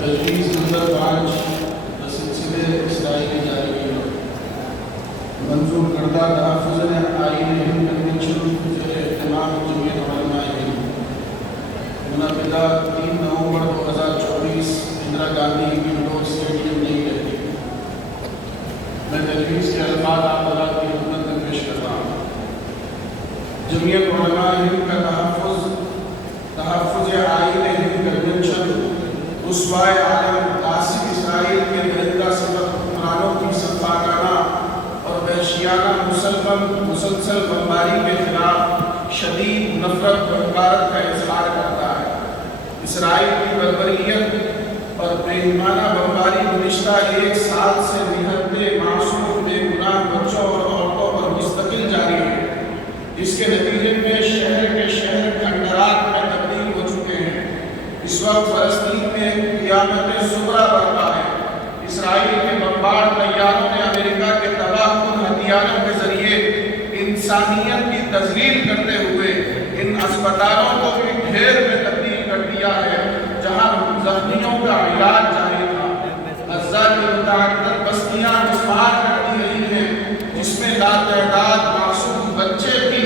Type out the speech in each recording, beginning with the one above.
تجویز نمبر 5 سلسلے اسرائیلی جاری منظور کردہ تحفظ آئین ہند کنونشن کے اہتمام جمعیت علماء ہند منعقدہ 3 نومبر 2024 اندرا گاندھی انڈور اسٹیڈیم نئی دہلی۔ میں تجویز کے الفاظ آپ حضرات کی خدمت میں پیش کر رہا ہوں۔ جمعیت علماء ہند کا تحفظ آئین ہند کنونشن رسوائے عالم غاصب اسرائیل کے درندہ صفت حکمرانوں کی سفاکانہ اور وحشیانہ مسلسل بمباری کے خلاف شدید نفرت و حقارت کا اظہار کرتا ہے۔ اسرائیل کی بربریت اور بے ایمانہ بمباری گزشتہ 1 سال سے نہتے معصوم بے گناہ بچوں اور عورتوں پر مستقل جاری ہے، جس کے نتیجے میں شہر کے شہر کھنڈرات میں تبدیل ہو چکے ہیں۔ اس وقت فلسطین میں قیامت صغریٰ برپا ہے۔ اسرائیل کے بمبار طیاروں نے امریکہ کے تباہ کن ہتھیاروں کے ذریعے انسانیت کی تذلیل کرتے ہوئے ان اسپتالوں کو بھی ڈھیر میں تبدیل کر دیا ہے جہاں زخمیوں کا علاج جاری تھا۔ غزہ کی متعدد بستیاں مسمار کر دی گئی ہیں، جس میں لاتعداد معصوم بچے بھی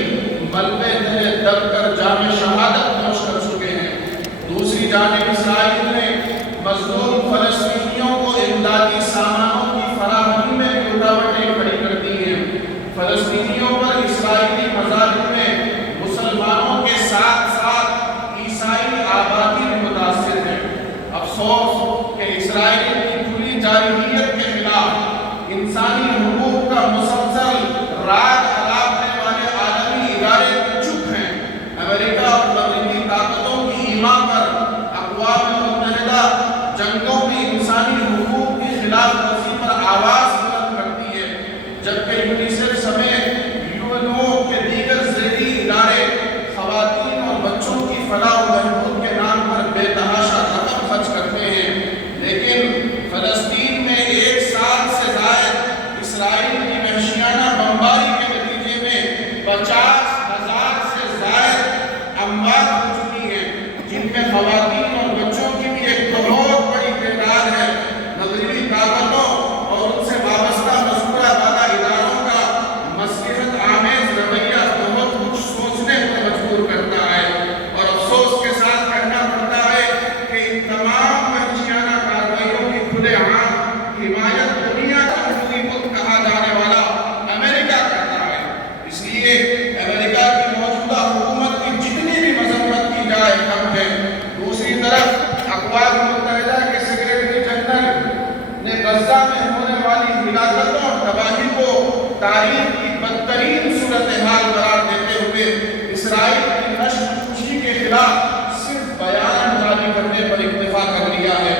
ملبے تلے دب کر جام شہادت نوش کر چکے ہیں۔ دوسری جانب اسرائیل نے مظلوم فلسطینیوں کو امدادی سامانوں کی فراہمی میں رکاوٹیں کھڑی کر دی ہیں۔ فلسطینیوں پر اسرائیلی مظالم میں مسلمانوں کے ساتھ ساتھ عیسائی آبادی بھی متاثر ہے۔ افسوس کہ اسرائیل کی کھلی جارحیت کے خلاف انسانی حقوق کا مسلسل راج الاپنے والے عالمی ادارے چپ ہیں۔ امریکہ اور مغربی طاقتوں کی ایما پر اقوام متحدہ جنگوں میں انسانی حقوق کی خلاف ورزی پر آواز بلند کرتی ہے، جبکہ یونیسیف سمیت یونو کے دیگر ذیلی ادارے خواتین اور بچوں کی فلاح و بہبود کے نام پر بے تحاشا رقم خرچ کرتے ہیں، لیکن فلسطین میں 1 سال سے زائد اسرائیل کی وحشیانہ بمباری کے نتیجے میں 50,000 سے زائد اموات ہو چکی ہیں، جن میں خواتین اور بچوں کی بھی ایک بہت بڑی تعداد ہے۔ مغربی طاقتوں اور ان سے وابستہ مذکورہ بالا اداروں کا مصلحت آمیز رویہ بہت کچھ سوچنے پر مجبور کرتا ہے، اور افسوس کے ساتھ کہنا پڑتا ہے کہ ان تمام وحشیانہ کارروائیوں کی کھلے عام حمایت دنیا کا جمہوری ملک کہا جانے والا امریکہ کرتا ہے۔ اس لیے امریکہ کی موجودہ حکومت کی جتنی بھی مذمت کی جائے کم ہے۔ دوسری طرف اقوام متحدہ کے سیکریٹری جنرل نے غزہ میں ہونے والی ہلاکتوں اور تباہی کو تاریخ کی بدترین صورتحال قرار دیتے ہوئے اسرائیل کی نشل کشی کے خلاف صرف بیان جاری کرنے پر اکتفا کر لیا ہے۔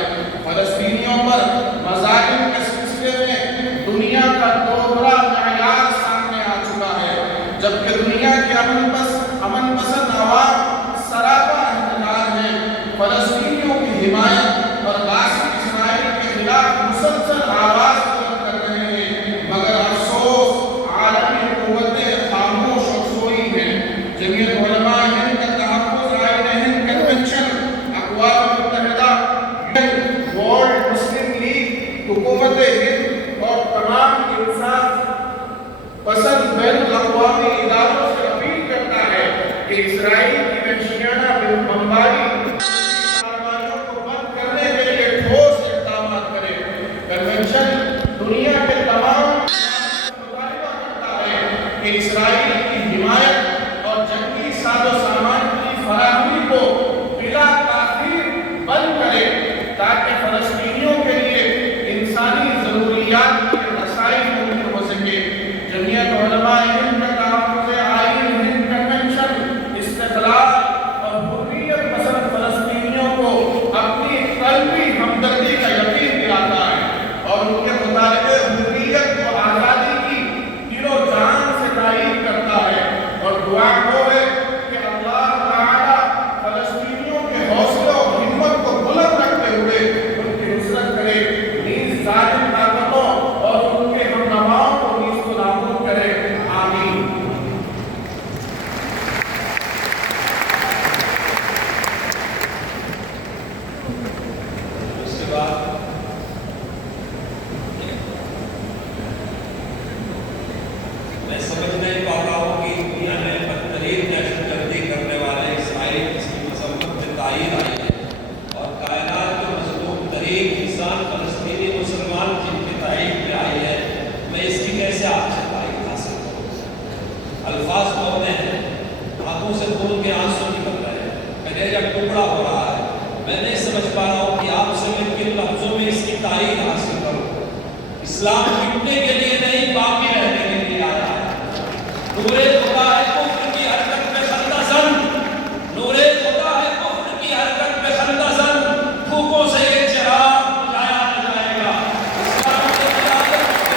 فلسطینیوں پر مظالم کے سلسلے میں دنیا کا دوہرا معیار سامنے آ چکا ہے، جبکہ دنیا کے امن پسند عوام سراپا احتجاج ہیں، فلسطینیوں کی حمایت اور غاصب اسرائیل کے خلاف مسلسل آواز بلند کر رہے ہیں، مگر افسوس عالمی قوتیں خاموش اور سوئی ہیں۔ جمعیت علماء ہند کا تحفظ آئین ہند کنونشن، اقوام متحدہ، ورلڈ مسلم لیگ، حکومت ہند اور تمام انصاف پسند بین الاقوامی اداروں سے اپیل کرتا ہے کہ اسرائیل کی وحشیانہ بمباری کارروائیوں کو بند کرنے کے لیے ٹھوس اقدامات کرے۔ کنونشن دنیا کے تمام مطالبہ کرتا ہے کہ اسرائیل کی حمایت اور جنگی ساز و سامان کی فراہمی کو بلا تاخیر بند کرے، تاکہ فلسطینیوں کے لیے انسانی ضروریات کے رسائی ممکن ہو سکے۔ جمعیت علماء ہند کا تحفظ آئین ہند کنونشن استقلال اور حریت پسند فلسطینیوں کو اپنی قلبی ہمدردی کا یقین دلاتا ہے اور ان کے مطالبے حریت و آزادی کی دل و جان سے تائید کرتا ہے، اور دعا گو ہے کہ اللہ تعالی فلسطینیوں کے حوصلے اور ہمت کو بلند رکھتے ہوئے ان کی نصرت کرے، نیز ظالم طاقتوں اور ان کے ہمنواؤں کو نیز کو نابود کرے۔ آمین۔ میں نہیں سمجھ پا رہا ہوں کہ آپ سے میں کن لفظوں میں اس کی تائید حاصل کروں۔ اسلام مٹنے کے لیے نہیں، باقی رہنے کے لیے آیا ہے۔ نور خدا ہے کفر کی حرکت میں خندہ زن، نور خدا ہے کفر کی حرکت میں خندہ زن، پھوکوں سے یہ چراغ بجھایا نہ جائے گا۔ اسلام کے قیادت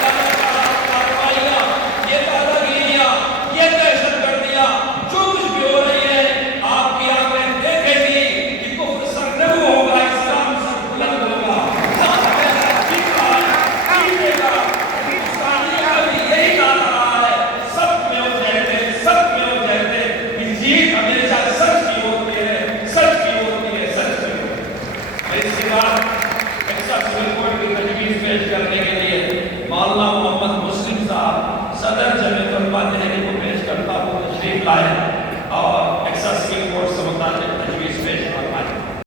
کارروائیاں، یہ دادا گیریاں، یہ دہشت گردیاں، جو کچھ بھی ہو رہی ہے، آپ کی آنکھیں دیکھیں گی کہ کفر سرنگو ہوگا، اسلام سر بلند ہوگا۔ جیتے گا۔ ہندوستانی کا بھی یہی نعرہ رہا ہے، سب میں ہو جہتے، سب میں ہو جہتے، کہ جیت ہمیشہ سچ کی ہوتی ہے، سچ کی ہوتی ہے، سچ کی ہوتی ہے۔ اور اس کے بعد ایک شخص رپورٹ کی تجویز پیش کرنے کے لیے مولانا محمد مسلم صاحب صدر جمعیت علماء دہلی کو پیش کرتا ہوں، تشریف لائے۔